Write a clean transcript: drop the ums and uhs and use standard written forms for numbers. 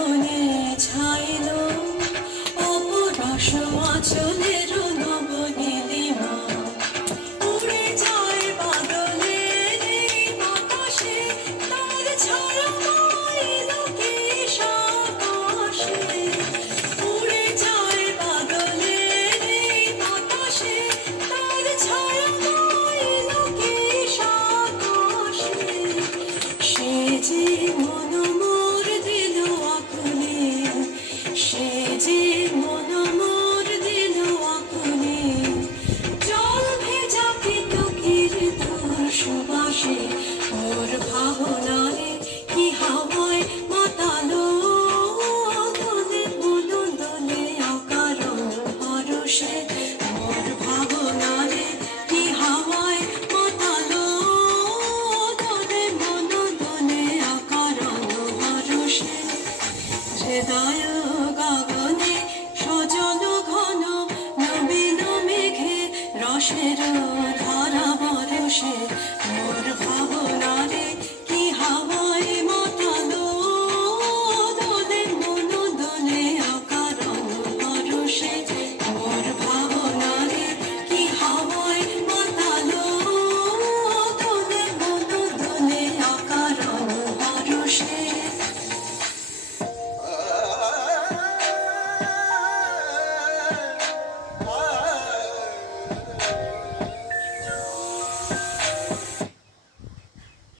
গগনে ছাইল অপরস আঁচলের নবনীলিমা। উড়ে যায় বাদলের এই বাতাসে, তার ছায়া মাইল কি সাবাসে। উড়ে যায় বাদলের এই বাতাসে, তার ছায়া মাইল কি সাবাসে। সে যে মন মোর দিল আকুলে, সে যে মন মোর দিল আকুলে। জল ভেজা কেতকীর তোর সুবাসে, ওর ভাবনারে কি হাওয়ায় মাতালো। দোলে মন দোলে অকারণ পরশে, ওর ভাবনারে কি হাওয়ায় মাতালো। দোলে মন দোলে অকারণ পরশে। হৃদয় গগনে সজল ঘন নবীন মেঘে রসের ধারা বরষে।